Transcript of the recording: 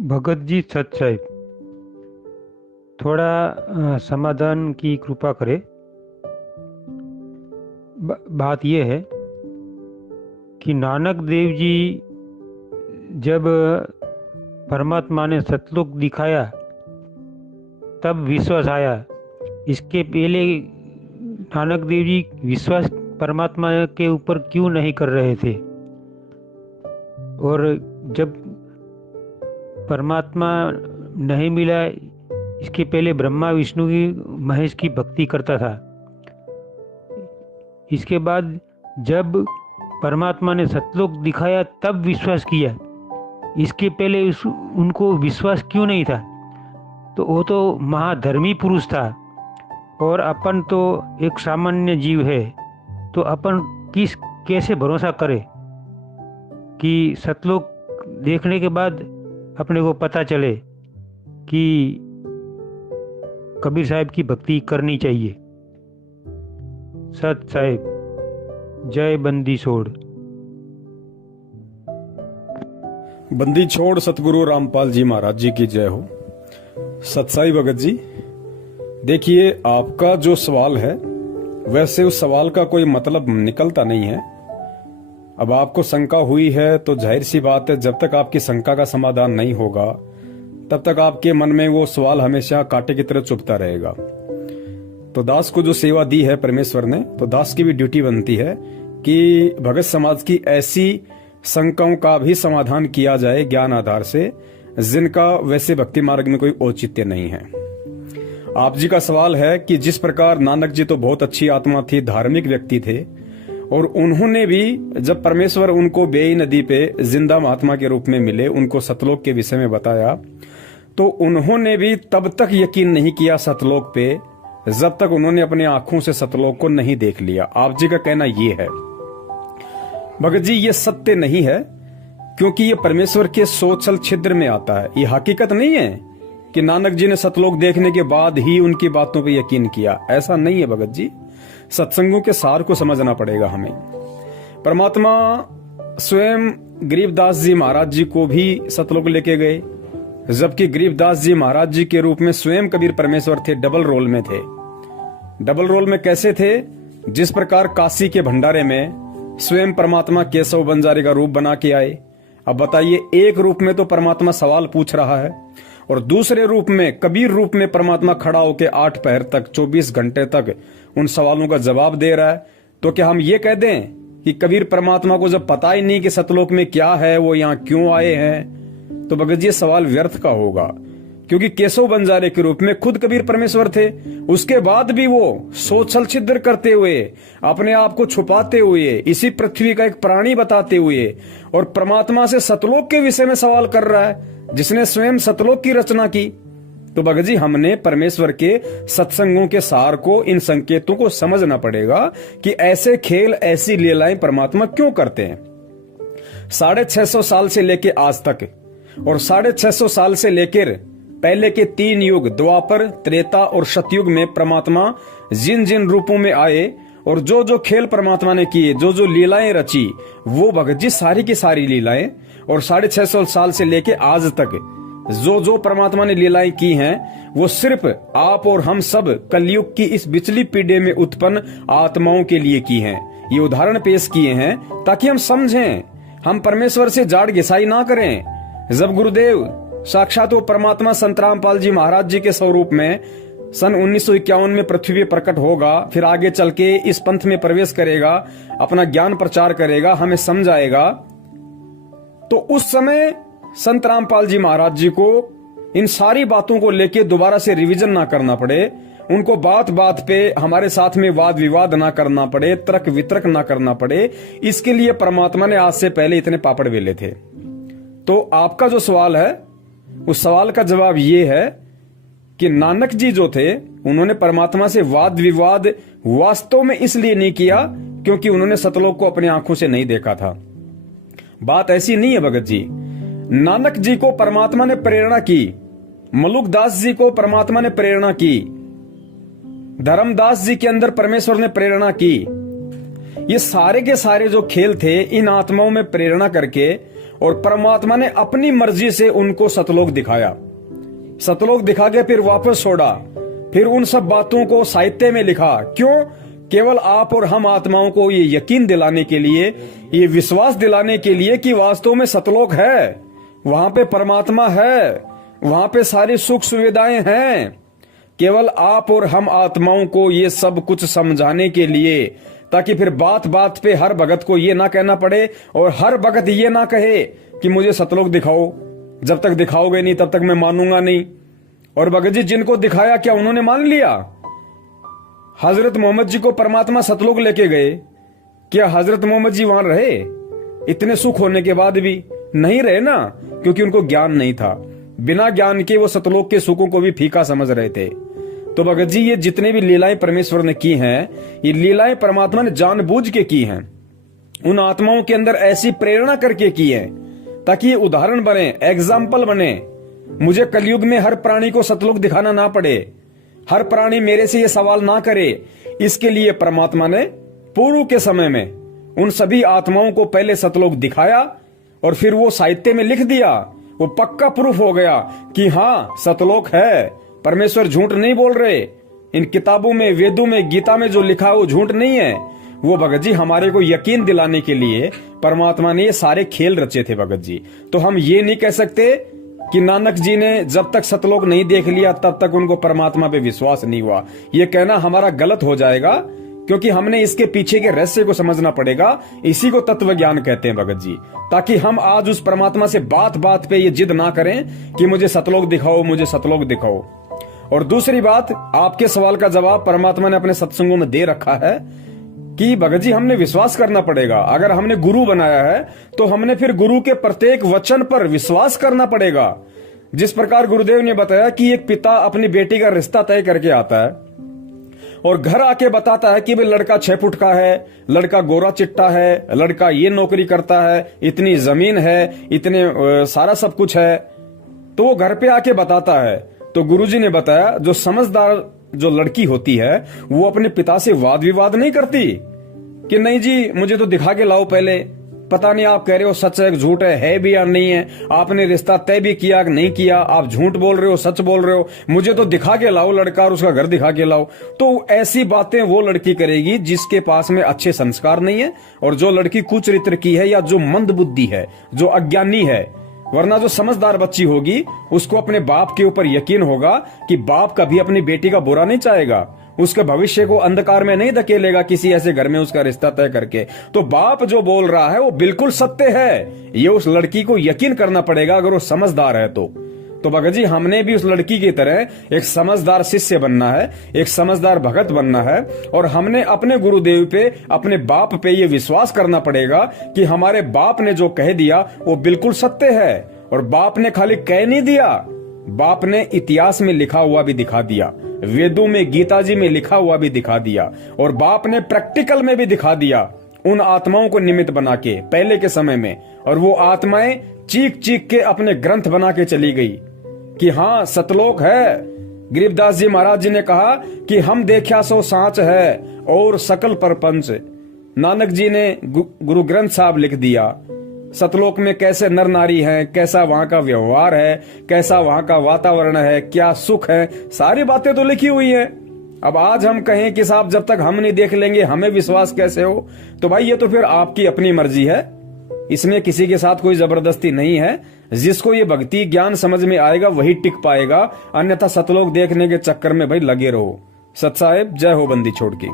भगत जी सत साहिब, थोड़ा समाधान की कृपा करें। बात यह है कि नानक देव जी जब परमात्मा ने सतलोक दिखाया तब विश्वास आया। इसके पहले नानक देव जी विश्वास परमात्मा के ऊपर क्यों नहीं कर रहे थे? और जब परमात्मा नहीं मिला, इसके पहले ब्रह्मा विष्णु की महेश की भक्ति करता था। इसके बाद जब परमात्मा ने सतलोक दिखाया तब विश्वास किया। इसके पहले उनको विश्वास क्यों नहीं था? तो वो तो महाधर्मी पुरुष था और अपन तो एक सामान्य जीव है। तो अपन कैसे भरोसा करें कि सतलोक देखने के बाद अपने को पता चले कि कबीर साहब की भक्ति करनी चाहिए। सत साहिब, जय बंदी छोड़। बंदी छोड़ सतगुरु रामपाल जी महाराज जी की जय हो। सतसाई भगत जी, देखिए आपका जो सवाल है वैसे उस सवाल का कोई मतलब निकलता नहीं है। अब आपको शंका हुई है तो जाहिर सी बात है, जब तक आपकी शंका का समाधान नहीं होगा तब तक आपके मन में वो सवाल हमेशा कांटे की तरह चुभता रहेगा। तो दास को जो सेवा दी है परमेश्वर ने, तो दास की भी ड्यूटी बनती है कि भगत समाज की ऐसी शंकाओं का भी समाधान किया जाए ज्ञान आधार से, जिनका वैसे भक्ति मार्ग में कोई औचित्य नहीं है। आप जी का सवाल है कि जिस प्रकार नानक जी तो बहुत अच्छी आत्मा थी, धार्मिक व्यक्ति थे, और उन्होंने भी जब परमेश्वर उनको बेई नदी पे जिंदा महात्मा के रूप में मिले, उनको सतलोक के विषय में बताया, तो उन्होंने भी तब तक यकीन नहीं किया सतलोक पे जब तक उन्होंने अपनी आंखों से सतलोक को नहीं देख लिया। आप जी का कहना ये है। भगत जी, ये सत्य नहीं है, क्योंकि ये परमेश्वर के सोचल छिद्र में आता है। ये हकीकत नहीं है कि नानक जी ने सतलोक देखने के बाद ही उनकी बातों पे यकीन किया। ऐसा नहीं है भगत जी। सत्संगों के सार को समझना पड़ेगा हमें। परमात्मा स्वयं गरीबदास जी महाराज जी को भी सतलोक लेके गए, जबकि गरीबदास जी महाराज जी के रूप में स्वयं कबीर परमेश्वर थे, डबल रोल में थे। डबल रोल में कैसे थे? जिस प्रकार काशी के भंडारे में स्वयं परमात्मा केशव बंजारे का रूप बना के आए। अब बताइए, एक रूप में तो परमात्मा सवाल पूछ रहा है और दूसरे रूप में कबीर रूप में परमात्मा खड़ा होकर 8 पहर तक 24 घंटे तक उन सवालों का जवाब दे रहा है। तो क्या हम ये कह दें कि कबीर परमात्मा को जब पता ही नहीं कि सतलोक में क्या है, वो यहाँ क्यों आए हैं, तो भगत जी सवाल व्यर्थ का होगा। क्योंकि केशव बंजारे के रूप में खुद कबीर परमेश्वर थे, उसके बाद भी वो सोचल छिद्र करते हुए, अपने आप को छुपाते हुए, इसी पृथ्वी का एक प्राणी बताते हुए और परमात्मा से सतलोक के विषय में सवाल कर रहा है, जिसने स्वयं सतलोक की रचना की। तो भगत जी, हमने परमेश्वर के सत्संगों के सार को, इन संकेतों को समझना पड़ेगा कि ऐसे खेल, ऐसी लीलाएं परमात्मा क्यों करते हैं। 650 साल से लेके आज तक और 650 साल से लेकर पहले के 3 युग, द्वापर, त्रेता और सतयुग में परमात्मा जिन जिन रूपों में आए और जो जो खेल परमात्मा ने किए, जो जो लीलाएं रची, वो भगत जी सारी की सारी लीलाएं, और 650 साल से लेके आज तक जो जो परमात्मा ने लीलाएं की हैं, वो सिर्फ आप और हम सब कलयुग की इस बिचली पीढ़ी में उत्पन्न आत्माओं के लिए की हैं। ये उदाहरण पेश किए हैं ताकि हम समझें, हम परमेश्वर से जाड़ घिसाई ना करें। जब गुरुदेव साक्षात वो परमात्मा संत रामपाल जी महाराज जी के स्वरूप में सन 1951 में पृथ्वी पे प्रकट होगा, फिर आगे चल के इस पंथ में प्रवेश करेगा, अपना ज्ञान प्रचार करेगा, हमें समझाएगा, तो उस समय संत रामपाल जी महाराज जी को इन सारी बातों को लेके दोबारा से रिवीजन ना करना पड़े, उनको बात बात पे हमारे साथ में वाद विवाद ना करना पड़े, तर्क वितर्क ना करना पड़े, इसके लिए परमात्मा ने आज से पहले इतने पापड़ बेले थे। तो आपका जो सवाल है, उस सवाल का जवाब ये है कि नानक जी जो थे, उन्होंने परमात्मा से वाद विवाद वास्तव में इसलिए नहीं किया क्योंकि उन्होंने सतलोक को अपनी आंखों से नहीं देखा था। बात ऐसी नहीं है भगत जी। नानक जी को परमात्मा ने प्रेरणा की, मलुकदास जी को परमात्मा ने प्रेरणा की, धर्मदास जी के अंदर परमेश्वर ने प्रेरणा की। ये सारे के सारे जो खेल थे, इन आत्माओं में प्रेरणा करके और परमात्मा ने अपनी मर्जी से उनको सतलोक दिखाया। सतलोक दिखा के फिर वापस छोड़ा, फिर उन सब बातों को साहित्य में लिखा। क्यों? केवल आप और हम आत्माओं को ये यकीन दिलाने के लिए, ये विश्वास दिलाने के लिए कि वास्तव में सतलोक है, वहां पे परमात्मा है, वहां पे सारी सुख सुविधाएं हैं। केवल आप और हम आत्माओं को ये सब कुछ समझाने के लिए, ताकि फिर बात बात पे हर भगत को ये ना कहना पड़े और हर भगत ये ना कहे कि मुझे सतलोक दिखाओ, जब तक दिखाओगे नहीं तब तक मैं मानूंगा नहीं। और भगत जी जिनको दिखाया, क्या उन्होंने मान लिया? हजरत मोहम्मद जी को परमात्मा सतलोक लेके गए, क्या हजरत मोहम्मद जी वहां रहे? इतने सुख होने के बाद भी नहीं रहे ना, क्योंकि उनको ज्ञान नहीं था। बिना ज्ञान के वो सतलोक के सुखों को भी फीका समझ रहे थे। तो भगत जी ये जितने भी लीलाएं परमेश्वर ने की हैं, ये लीलाएं परमात्मा ने जानबूझ के की हैं, उन आत्माओं के अंदर ऐसी प्रेरणा करके की है ताकि ये उदाहरण बने, एग्जाम्पल बने। मुझे कलयुग में हर प्राणी को सतलोक दिखाना ना पड़े, हर प्राणी मेरे से ये सवाल ना करे। इसके लिए परमात्मा ने पूर्व के समय में उन सभी आत्माओं को पहले सतलोक दिखाया और फिर वो साहित्य में लिख दिया। वो पक्का प्रूफ हो गया कि हाँ सतलोक है, परमेश्वर झूठ नहीं बोल रहे। इन किताबों में, वेदों में, गीता में जो लिखा वो झूठ नहीं है। वो भगत जी हमारे को यकीन दिलाने के लिए परमात्मा ने ये सारे खेल रचे थे भगत जी। तो हम ये नहीं कह सकते कि नानक जी ने जब तक सतलोक नहीं देख लिया तब तक उनको परमात्मा पे विश्वास नहीं हुआ। ये कहना हमारा गलत हो जाएगा, क्योंकि हमने इसके पीछे के रहस्य को समझना पड़ेगा। इसी को तत्व ज्ञान कहते हैं भगत जी, ताकि हम आज उस परमात्मा से बात बात पे ये जिद ना करें कि मुझे सतलोक दिखाओ, मुझे सतलोक दिखाओ। और दूसरी बात, आपके सवाल का जवाब परमात्मा ने अपने सत्संगों में दे रखा है कि भगत जी हमने विश्वास करना पड़ेगा। अगर हमने गुरु बनाया है तो हमने फिर गुरु के प्रत्येक वचन पर विश्वास करना पड़ेगा। जिस प्रकार गुरुदेव ने बताया कि एक पिता अपनी बेटी का रिश्ता तय करके आता है और घर आके बताता है कि भाई लड़का 6 फुट का है, लड़का गोरा चिट्टा है, लड़का ये नौकरी करता है, इतनी जमीन है, इतने सारा सब कुछ है, तो वो घर पे आके बताता है। तो गुरुजी ने बताया जो समझदार जो लड़की होती है वो अपने पिता से वाद विवाद नहीं करती कि नहीं जी मुझे तो दिखा के लाओ, पहले पता नहीं आप कह रहे हो सच है झूठ है भी या नहीं है, आपने रिश्ता तय भी किया कि नहीं किया, आप झूठ बोल रहे हो सच बोल रहे हो, मुझे तो दिखा के लाओ लड़का और उसका घर दिखा के लाओ। तो ऐसी बातें वो लड़की करेगी जिसके पास में अच्छे संस्कार नहीं है और जो लड़की कुचरित्र की है या जो मंद बुद्धि है, जो अज्ञानी है। वरना जो समझदार बच्ची होगी उसको अपने बाप के ऊपर यकीन होगा कि बाप कभी अपनी बेटी का बुरा नहीं चाहेगा, उसके भविष्य को अंधकार में नहीं धकेलेगा किसी ऐसे घर में उसका रिश्ता तय करके। तो बाप जो बोल रहा है वो बिल्कुल सत्य है, ये उस लड़की को यकीन करना पड़ेगा अगर वो समझदार है तो भगत जी हमने भी उस लड़की की तरह एक समझदार शिष्य बनना है, एक समझदार भगत बनना है और हमने अपने गुरुदेव पे, अपने बाप पे ये विश्वास करना पड़ेगा कि हमारे बाप ने जो कह दिया वो बिल्कुल सत्य है। और बाप ने खाली कह नहीं दिया, बाप ने इतिहास में लिखा हुआ भी दिखा दिया, वेदों में, गीता जी में लिखा हुआ भी दिखा दिया और बाप ने प्रैक्टिकल में भी दिखा दिया उन आत्माओं को निमित्त बना के पहले के समय में। और वो आत्माएं चीख चीख के अपने ग्रंथ बना के चली गई कि हाँ सतलोक है। गरीबदास जी महाराज जी ने कहा कि हम देखा सो सांच है और सकल परपंच। नानक जी ने गुरु ग्रंथ साहब लिख दिया सतलोक में कैसे नर नारी हैं, कैसा वहां का व्यवहार है, कैसा वहां का वातावरण है, क्या सुख है, सारी बातें तो लिखी हुई हैं। अब आज हम कहें कि साहब जब तक हम नहीं देख लेंगे हमें विश्वास कैसे हो, तो भाई ये तो फिर आपकी अपनी मर्जी है, इसमें किसी के साथ कोई जबरदस्ती नहीं है। जिसको ये भक्ति ज्ञान समझ में आएगा वही टिक पाएगा, अन्यथा सतलोक देखने के चक्कर में भाई लगे रहो। सत साहेब जय हो बंदी छोड़ की।